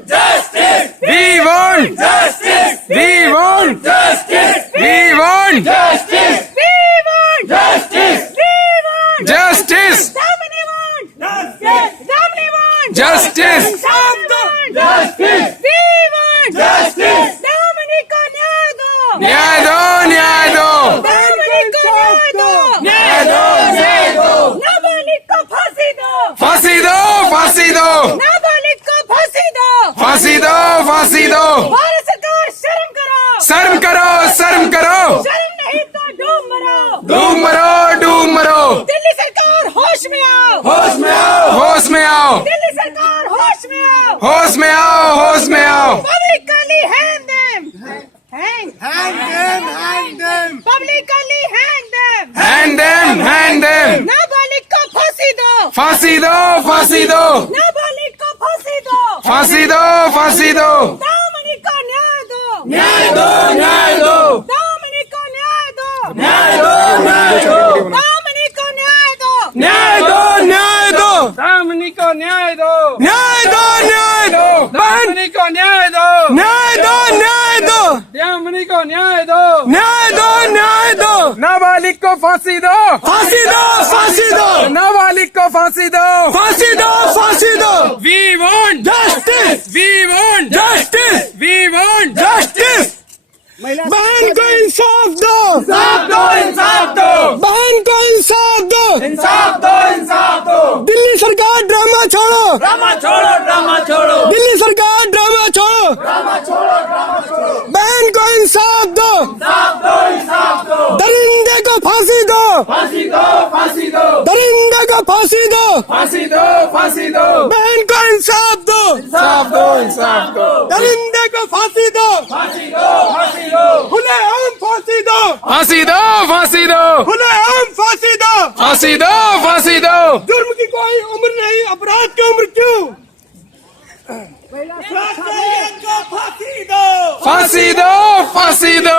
Justice! We want Justice! We want Justice! We want Justice! We want Justice! We want justice. Damini want Justice! Damini want Justice. Damini want Justice! We want Justice! Damini को न्याय दो न्याय दो न्याय दो दामनी को न्याय दो न्याय दो न्याय दो नाबालिग को फांसी दो फांसी दो फांसी दो नाबालिग को फांसी दो फांसी दो फांसी दो भारत सरकार शर्म करो शर्म करो शर्म करो शर्म नहीं तो डूब मरो डूब मरो डूब मरो दिल्ली सरकार होश में आओ होश में आओ होश में आओ दिल्ली सरकार होश में आओ होश में आओ होश में आओ Publicly hang them hang them publicly hang them hand them hand them नाबालिग को फांसी दो फांसी दो फांसी दो नाबालिग को फांसी दो फांसी दो फांसी दो दामनी को न्याय दो न्याय दो न्याय दो दामनी को न्याय दो न्याय दो न्याय दो दामनी को न्याय दो न्याय दो न्याय दो दामनी को न्याय दो न्याय दो न्याय दो बहन दामनी को न्याय दो न्याय दो न्याय दो दामनी को न्याय दो न्याय दो न्याय दो नाबालिग को फांसी दो फांसी दो फांसी दो नाबालिग को फांसी दो फांसी दो फांसी दो we want justice we want justice we want justice बहन को इंसाफ दो इंसाफ दो इंसाफ दो बहन को इंसाफ दो इंसाफ दो इंसाफ दो दिल्ली सरकार ड्रामा छोड़ो ड्रामा छोड़ो ड्रामा छोड़ो दिल्ली सरकार ड्रामा छोड़ो ड्रामा छोड़ो ड्रामा छोड़ो बहन को इंसाफ दो इंसाफ दो इंसाफ दो दरिंदे को फांसी दो फांसी दो फांसी दो दरिंदे को फांसी दो फांसी दो फांसी दो बहन को इंसाफ दो इंसाफ दो इंसाफ दो दरिंदे को फांसी दो फांसी दो फांसी दो खुले आम फांसी दो फांसी दो फांसी दो खुले आम फांसी दो फांसी दो फांसी दो जुर्म की कोई उम्र नहीं अपराध की उम्र क्यों फांसी दो फांसी दो फांसी दो